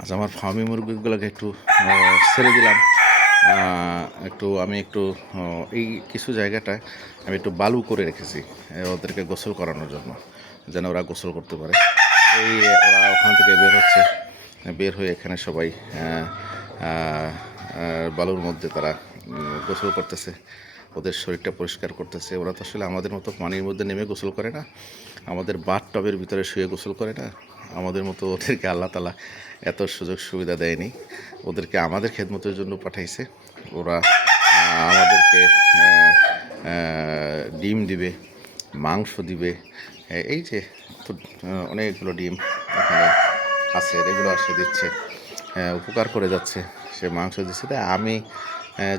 আজ আমার ফার্মি মুরগিগুলোকে একটু ছেড়ে দিলাম। আমি একটু এই কিছু জায়গাটায় আমি একটু বালু করে রেখেছি ওদেরকে গোসল করানোর জন্য, যেন ওরা গোসল করতে পারে। এই ওরা ওখান থেকে বের হচ্ছে, বের হয়ে এখানে সবাই বালুর মধ্যে তারা গোসল করতেছে, ওদের শরীরটা পরিষ্কার করতেছে। ওরা তো আসলে আমাদের মতো পানির মধ্যে নেমে গোসল করে না, আমাদের বাথ টবের ভিতরে শুয়ে গোসল করে না। আমাদের মতো ওদেরকে আল্লাহ তাআলা এত সুযোগ সুবিধা দেয়নি, ওদেরকে আমাদের খেদমতের জন্য পাঠাইছে। ওরা আমাদেরকে ডিম দিবে, মাংস দিবে। এই যে তো অনেকগুলো ডিম এখানে আছে, রেগুলার সে দিচ্ছে, উপকার করে যাচ্ছে, সে মাংস দিচ্ছে। তাই আমি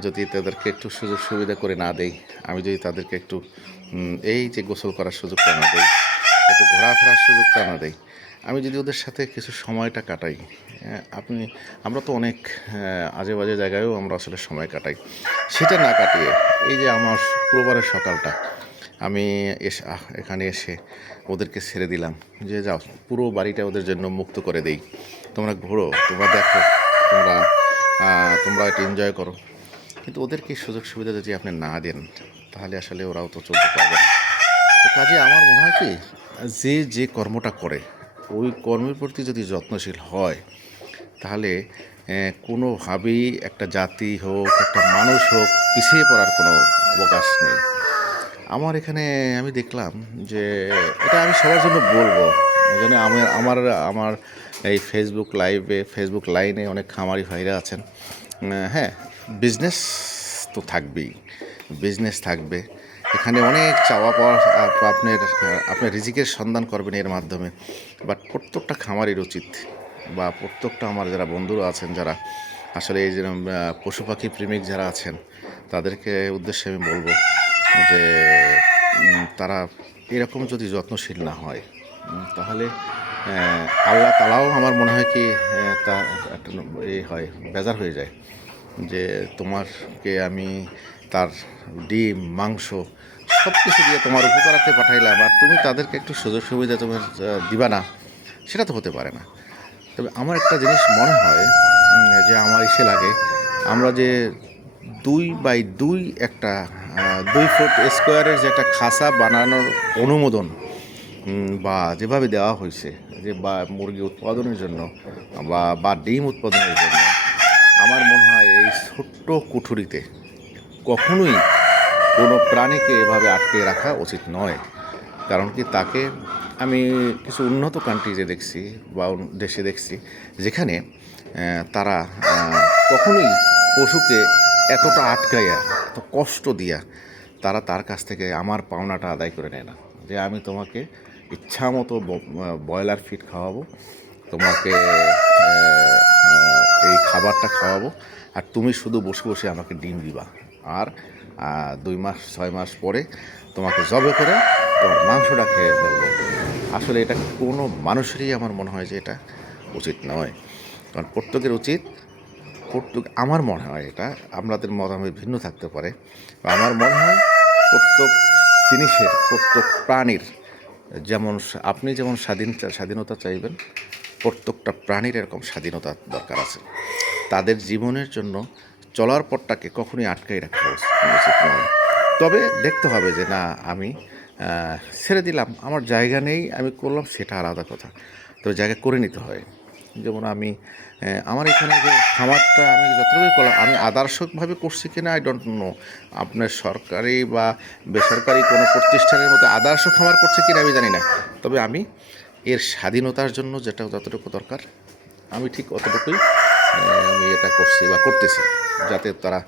যদি তাদেরকে একটু সুযোগ সুবিধা করে না দেই, আমি যদি তাদেরকে একটু এই যে গোসল করার সুযোগটা না দেই, একটু ঘোরাফেরার সুযোগটা না দেই, আমি যদি ওদের সাথে কিছু সময়টা কাটাই, আমরা তো অনেক আজে বাজে জায়গায়ও আমরা আসলে সময় কাটাই, সেটা না কাটিয়ে এই যে আমার শুক্রবারের সকালটা আমি এখানে এসে ওদেরকে ছেড়ে দিলাম যে যাও, পুরো বাড়িটা ওদের জন্য মুক্ত করে দেই, তোমরা ঘোরো, তোমরা দেখো, তোমরা এটা এনজয় করো। কিন্তু ওদেরকে সুযোগ সুবিধা যদি আপনি না দেন, তাহলে আসলে ওরাও তো চলতে পারবে না। তো কাজে আমার মনে হয় কি, যে কর্মটা করে ওই কর্মের প্রতি যদি যত্নশীল হয়, তাহলে কোনোভাবেই একটা জাতি হোক, একটা মানুষ হোক, পিছিয়ে পড়ার কোনো অবকাশ নেই। আমার এখানে আমি দেখলাম যে এটা আমি সবার জন্য বলবো, যেন আমার আমার এই ফেসবুক লাইনে অনেক খামারি ভাইরা আছেন। হ্যাঁ, বিজনেস তো থাকবেই, বিজনেস থাকবে, এখানে অনেক চাওয়া পাওয়া, আপনার রিজিকের সন্ধান করবেন এর মাধ্যমে। বাট প্রত্যেকটা খামারির উচিত, বা প্রত্যেকটা আমার যারা বন্ধুরা আছেন, যারা আসলে এই যে পশু পাখি প্রেমিক যারা আছেন, তাদেরকে উদ্দেশ্যে আমি বলবো যে তারা এরকম যদি যত্নশীল না হয়, তাহলে আল্লাহ তালাও আমার মনে হয় কি তা একটা হয়, বেজার হয়ে যায় যে তোমারকে আমি তার ডিম, মাংস সব কিছু দিয়ে তোমার উপকারার্থে পাঠাইলাম, আর তুমি তাদেরকে একটু সুযোগ সুবিধা তোমার দিবা না, সেটা তো হতে পারে না। তবে আমার একটা জিনিস মনে হয় যে আমার ইসে লাগে, আমরা যে 2x2 একটা 2 ফুট স্কোয়ারের যে একটা খাঁচা বানানোর অনুমোদন বা যেভাবে দেওয়া হয়েছে, যে বা মুরগি উৎপাদনের জন্য বা ডিম উৎপাদনের জন্য, আমার মনে হয় এই ছোট্ট কুঠুরিতে কখনোই কোনো প্রাণীকে এভাবে আটকে রাখা উচিত নয়। কারণ কি, তাকে আমি কিছু উন্নত কান্ট্রিজে দেখছি বা দেশে দেখছি, যেখানে তারা কখনোই পশুকে এতটা আটকাইয়া, এত কষ্ট দিয়া তারা তার কাছ থেকে আমার পাওনাটা আদায় করে নেয় না, যে আমি তোমাকে ইচ্ছা মতো ব্রয়লার ফিড খাওয়াবো, তোমাকে এই খাবারটা খাওয়াবো, আর তুমি শুধু বসে বসে আমাকে ডিম দিবা, আর 2 মাস 6 মাস পরে তোমাকে জবে করে তোমার মাংসটা খেয়ে ফেলবো। আসলে এটা কোনো মানুষেরই আমার মনে হয় যে এটা উচিত নয়। কারণ প্রত্যেকের উচিত, আমার মনে হয়, এটা আমাদের মতামত ভিন্ন থাকতে পারে, আমার মনে হয় প্রত্যেক জিনিসের, প্রত্যেক প্রাণীর যেমন, আপনি যেমন স্বাধীনতা চাইবেন, প্রত্যেকটা প্রাণীর এরকম স্বাধীনতা দরকার আছে। তাদের জীবনের জন্য চলার পথটাকে কখনোই আটকাই রাখা উচিত নয়। তবে দেখতে হবে যে না, আমি ছেড়ে দিলাম, আমার জায়গা নেই, আমি করলাম, সেটা আলাদা কথা, তবে জায়গা করে নিতে হয়। যেমন আমি আমার এখানে যে খামারটা আমি যতটুকু করলাম, আমি আদর্শভাবে করছি কিনা আই ডোন্ট নো, আপনার সরকারি বা বেসরকারি কোনো প্রতিষ্ঠানের মতো আদর্শ খামার করছে কিনা আমি জানি না। তবে আমি এর স্বাধীনতার জন্য যেটা যতটুকু দরকার, আমি ঠিক অতটুকুই আমি এটা করছি বা করতেছি, যাতে তারা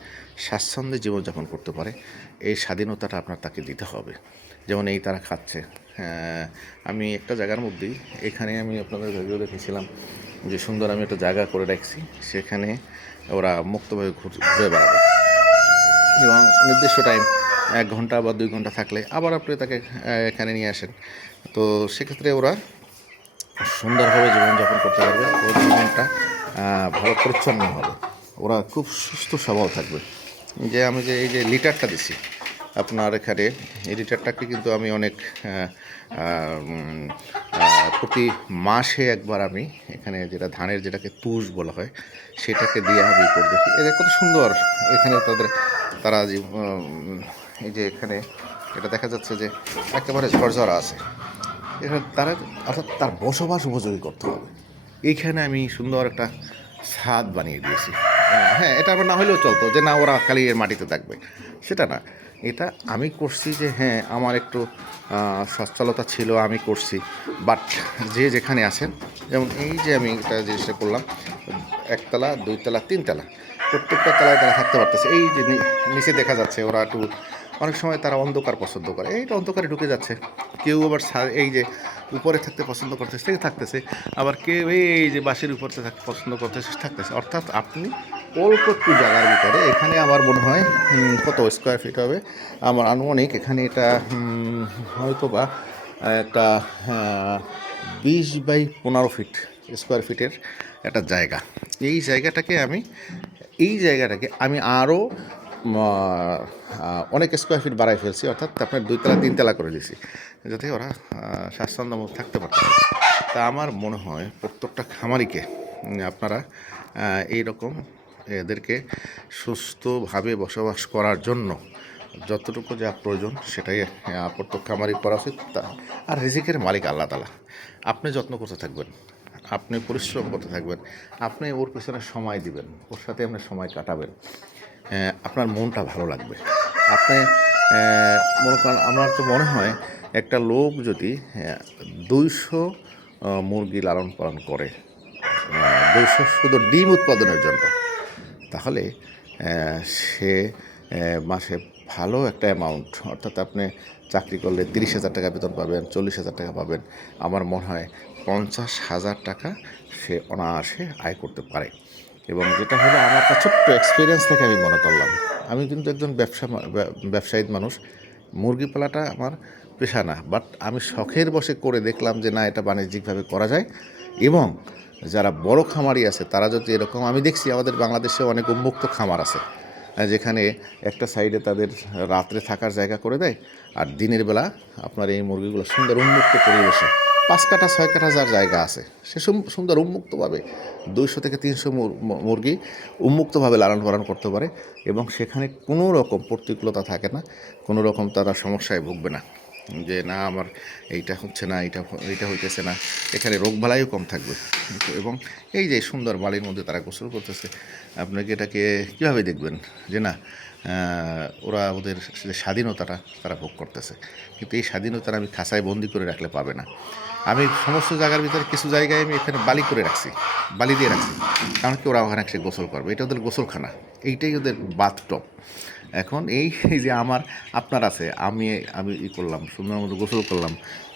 স্বাচ্ছন্দ্যে জীবনযাপন করতে পারে। এই স্বাধীনতাটা আপনার তাকে দিতে হবে। যেমন এই তারা খাচ্ছে, আমি একটা জায়গার মধ্যেই, এখানে আমি আপনাদের ভিডিও দেখেছিলাম যে সুন্দর আমি একটা জায়গা করে রাখছি, সেখানে ওরা মুক্তভাবে ঘুরে বেড়াবে, এবং নির্দিষ্ট টাইম 1 ঘন্টা বা 2 ঘন্টা থাকলে আবার আপনি তাকে এখানে নিয়ে আসেন। তো সেক্ষেত্রে ওরা সুন্দরভাবে জীবনযাপন করতে পারবে, ওর জীবনটা ভালো পরিচ্ছন্ন হবে, ওরা খুব সুস্থ সবল থাকবে। যে আমি যে এই যে লিটারটা দিছি, আপনার এখানে এডিটারটাকে কিন্তু আমি অনেক প্রতি মাসে একবার আমি এখানে যেটা ধানের যেটাকে তুষ বলা হয় সেটাকে দিয়ে আমি করে দেখি। এদের কত সুন্দর এখানে তারা যে এই যে এখানে এটা দেখা যাচ্ছে যে একেবারে ঝরঝরা আছে। এখানে তারা অর্থাৎ তার বসবাস উপযোগী করতে হবে। এইখানে আমি সুন্দর একটা ছাদ বানিয়ে দিয়েছি। হ্যাঁ, এটা আবার না হলেও চলতো যে না ওরা খালি এর মাটিতে থাকবে, সেটা না। এটা আমি করছি যে হ্যাঁ আমার একটু সচ্ছলতা ছিল, আমি করছি। বাট যে যেখানে আছেন, যেমন এই যে আমি এটা জিনিসটা করলাম, একতলা, দুইতলা, তিনতলা, প্রত্যেকটা তলায় তারা থাকতে পারতেছে। এই যে নিচে দেখা যাচ্ছে ওরা একটু অনেক সময় তারা অন্ধকার পছন্দ করে, এইটা অন্ধকারে ঢুকে যাচ্ছে। কেউ আবার এই যে উপরে থাকতে পছন্দ করতেছে থাকতেছে, আবার কেউ এই যে বাসের উপরে থাকতে পছন্দ করতেছে থাকতেছে। অর্থাৎ আপনি অল্প একটু জায়গার ভিতরে এখানে আমার মনে হয় কত স্কোয়ার ফিট হবে আমার আনুমানিক, এখানে এটা হয়তো বা একটা 20 বাই 15 ফিট স্কোয়ার ফিটের একটা জায়গা। এই জায়গাটাকে আমি আরও অনেক স্কোয়ার ফিট বাড়াই ফেলছি, অর্থাৎ আপনার 2তলা 3তলা করে দিয়েছি যাতে ওরা স্বাচ্ছন্দ্য থাকতে পারত। তা আমার মনে হয় প্রত্যেকটা খামারিকে আপনারা এইরকম এদেরকে সুস্থভাবে বসবাস করার জন্য যতটুকু যা প্রয়োজন সেটাই প্রত্যেক খামারি করা উচিত। আর রিজিকের মালিক আল্লাহ তাআলা। আপনি যত্ন করতে থাকবেন, আপনি পরিশ্রম করতে থাকবেন, আপনি ওর পেছনে সময় দিবেন, ওর সাথে আপনি সময় কাটাবেন, আপনার মনটা ভালো লাগবে। আপনি মনে করেন, আমার তো মনে হয় একটা লোক যদি 200 মুরগি লালন পালন করে 200 শুধু ডিম উৎপাদনের জন্য, তাহলে সে মাসে ভালো একটা অ্যামাউন্ট, অর্থাৎ আপনি চাকরি করলে 30,000 টাকা বেতন পাবেন, 40,000 টাকা পাবেন। আমার মনে হয় 50,000 টাকা সে অনায়াসে আয় করতে পারে। এবং যেটা হলো আমার একটা ছোট্ট এক্সপিরিয়েন্স থেকে আমি মনে করলাম, আমি কিন্তু একজন ব্যবসায়ী মানুষ, মুরগি পালাটা আমার পেশা না, বাট আমি শখের বশে করে দেখলাম যে না, এটা বাণিজ্যিকভাবে করা যায়। এবং যারা বড় খামারি আছে তারা যদি এরকম, আমি দেখছি আমাদের বাংলাদেশে অনেক উন্মুক্ত খামার আছে যেখানে একটা সাইডে তাদের রাত্রে থাকার জায়গা করে দেয়, আর দিনের বেলা আপনার এই মুরগিগুলো সুন্দর উন্মুক্ত পরিবেশে 5 কাঠা 6 কাঠা যার জায়গা আছে সে সুন্দর উন্মুক্তভাবে 200 থেকে 300 মুরগি উন্মুক্তভাবে লালন পালন করতে পারে। এবং সেখানে কোনো রকম প্রতিকূলতা থাকে না, কোনো রকম তারা সমস্যায় ভুগবে না যে না আমার এইটা হচ্ছে না, এইটা হইতেছে না। এখানে রোগবালাইও কম থাকবে। এবং এই যে সুন্দর বালির মধ্যে তারা গোসল করতেছে, আপনাকে এটাকে কীভাবে দেখবেন যে না ওরা ওদের স্বাধীনতাটা তারা ভোগ করতেছে। কিন্তু এই স্বাধীনতাটা আমি খাঁচায় বন্দি করে রাখলে পাবে না। আমি সমস্ত জায়গার ভিতরে কিছু জায়গায় আমি এখানে বালি দিয়ে রাখছি, কারণ কি ওরা ওখানে এসে গোসল করবে, এটা ওদের গোসলখানা, এইটাই ওদের বাথটব। এখন এই যে আপনার আছে, আমি করলাম সুন্দর মতো গোসল করলাম,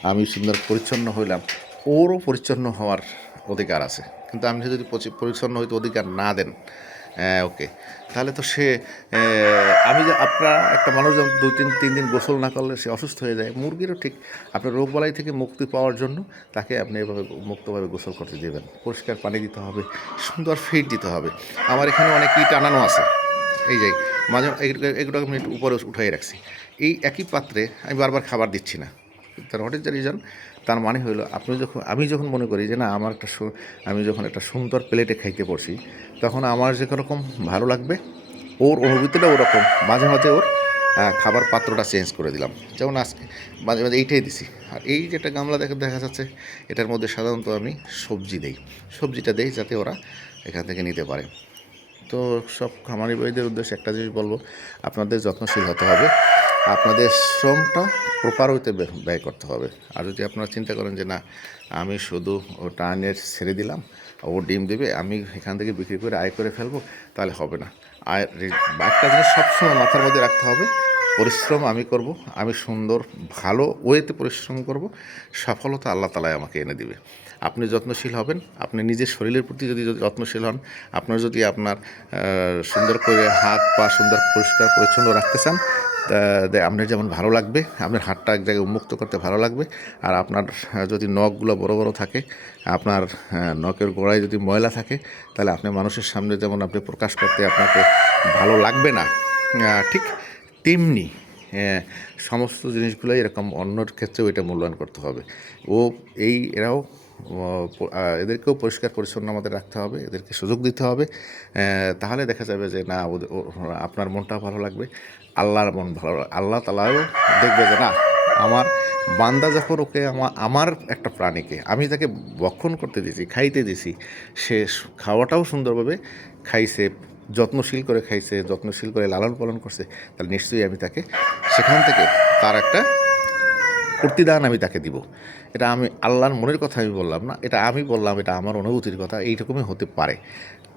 আমি সুন্দর পরিচ্ছন্ন হইলাম, ওরও পরিচ্ছন্ন হওয়ার অধিকার আছে। কিন্তু আপনি যদি পরিচ্ছন্ন হইতে অধিকার না দেন, ওকে, তাহলে তো সে আমি যে আপনার একটা মানুষ যখন 2-3 দিন গোসল না করলে সে অসুস্থ হয়ে যায়। মুরগিরও ঠিক আপনার রোগবালাই থেকে মুক্তি পাওয়ার জন্য তাকে আপনি এভাবে মুক্তভাবে গোসল করতে দেবেন, পরিষ্কার পানি দিতে হবে, সুন্দর ফিড দিতে হবে। আমার এখানে অনেক ইট আনানো আছে, এই যে মাঝে এগুলো আমি একটু উপরে উঠাই রাখছি। এই একই পাত্রে আমি বারবার খাবার দিচ্ছি না। তার হোয়াট ইজ দ্য রিজন? তার মানে হলো আমি যখন মনে করি যে না আমি যখন একটা সুন্দর প্লেটে খাইতে পড়ছি, তখন আমার যে রকম ভালো লাগবে, ওর অনুভূতিটা ওরকম। মাঝে মাঝে ওর খাবার পাত্রটা চেঞ্জ করে দিলাম, যেমন আজকে মাঝে মাঝে এইটাই দিছি। আর এই যেটা গামলা দেখা যাচ্ছে, এটার মধ্যে সাধারণত আমি সবজিটা দেই যাতে ওরা এখান থেকে নিতে পারে। তো সব খামারি ভাইদের উদ্দেশ্যে একটা জিনিস বলবো, আপনাদের যত্নশীল হতে হবে, আপনাদের শ্রমটা প্রপার হইতে ব্যয় করতে হবে। আর যদি আপনারা চিন্তা করেন যে না আমি শুধু ওটা আনে ছেড়ে দিলাম, ও ডিম দেবে, আমি এখান থেকে বিক্রি করে আয় করে ফেলবো, তাহলে হবে না। একটা জিনিস সবসময় মাথার মধ্যে রাখতে হবে, পরিশ্রম আমি করব, আমি সুন্দর ভালো ওয়েতে পরিশ্রম করব, সফলতা আল্লাহ তাআলাই আমাকে এনে দিবে। আপনি যত্নশীল হবেন, আপনি নিজের শরীরের প্রতি যদি যত্নশীল হন, আপনার যদি আপনার সুন্দর করে হাত পা সুন্দর পরিষ্কার পরিচ্ছন্ন রাখতে চান, আপনার যেমন ভালো লাগবে, আপনার হাতটা এক জায়গায় উন্মুক্ত করতে ভালো লাগবে। আর আপনার যদি নখগুলো বড় বড় থাকে, আপনার নখের গোড়ায় যদি ময়লা থাকে, তাহলে আপনি মানুষের সামনে যেমন আপনি প্রকাশ করতে আপনাকে ভালো লাগবে না, ঠিক তেমনি সমস্ত জিনিসগুলোই এরকম অন্যর ক্ষেত্রেও এটা মূল্যায়ন করতে হবে। এরাও এদেরকেও পরিষ্কার পরিচ্ছন্ন আমাদের রাখতে হবে, এদেরকে সুযোগ দিতে হবে। তাহলে দেখা যাবে যে না আপনার মনটা ভালো লাগবে, আল্লাহর মন ভালো আল্লাহ তাআলাও দেখবে যে না আমার বান্দা যখন ওকে আমার একটা প্রাণীকে আমি তাকে ভক্ষণ করতে দিয়েছি, খাইতে দিয়েছি, সে খাওয়াটাও সুন্দরভাবে খাইছে, যত্নশীল করে খাইছে, যত্নশীল করে লালন পালন করছে, তাহলে নিশ্চয়ই আমি তাকে সেখান থেকে তার একটা প্রতিদান আমি তাকে দিব। এটা আমি আল্লাহর মনের কথা আমি বললাম না, এটা আমি বললাম, এটা আমার অনুভূতির কথা, এইরকমই হতে পারে।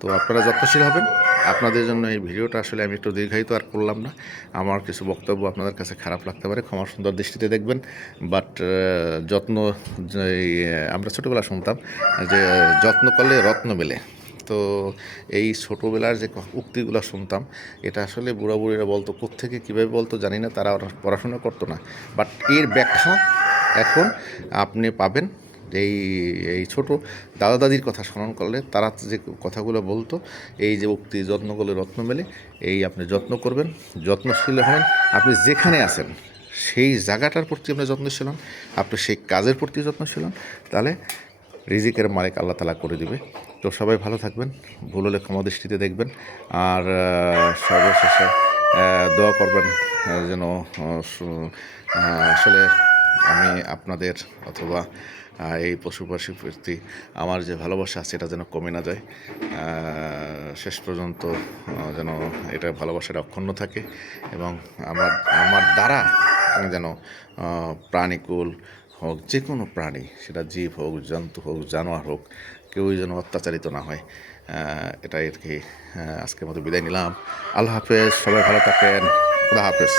তো আপনারা যত্নশীল হবেন। আপনাদের জন্য এই ভিডিওটা আসলে আমি একটু দীর্ঘায়িত আর করলাম না। আমার কিছু বক্তব্য আপনাদের কাছে খারাপ লাগতে পারে, ক্ষমা সুন্দর দৃষ্টিতে দেখবেন। বাট যত্ন আমরা ছোটোবেলা শুনতাম যে যত্ন করলে রত্ন মেলে। তো এই ছোটোবেলার যে উক্তিগুলো শুনতাম, এটা আসলে বুড়া বুড়িরা বলতো, কোত্থেকে কীভাবে বলতো জানি না, তারা পড়াশোনা করতো না। বাট এর ব্যাখ্যা এখন আপনি পাবেন। এই এই ছোটো দাদা দাদির কথা স্মরণ করলে তারা যে কথাগুলো বলতো, এই যে উক্তি যত্ন করলে রত্ন মেলে, এই আপনি যত্ন করবেন, যত্নশীল হবেন। আপনি যেখানে আছেন সেই জায়গাটার প্রতি আপনি যত্নশীল হন, আপনি সেই কাজের প্রতি যত্নশীল হন, তাহলে রিজিকের মালিক আল্লাহ তাআলা করে দিবে। তো সবাই ভালো থাকবেন, ভুল হলে ক্ষমা দৃষ্টিতে দেখবেন। আর সর্বশেষে দোয়া করবেন যেন আসলে আমি আপনাদের অথবা এই পশু পাখির প্রতি আমার যে ভালোবাসা আছে এটা যেন কমে না যায়, শেষ পর্যন্ত যেন এটা ভালোবাসাটা অক্ষুণ্ণ থাকে, এবং আমার দ্বারা যেন প্রাণীকুল হোক, যে কোনো প্রাণী, সেটা জীব হোক, জন্তু হোক, জানোয়ার হোক, কেউই যেন অত্যাচারিত না হয়। এটাই আর কি। আজকের মতো বিদায় নিলাম। আল্লাহ হাফেজ, সবাই ভালো থাকেন। খুদা হাফেজ।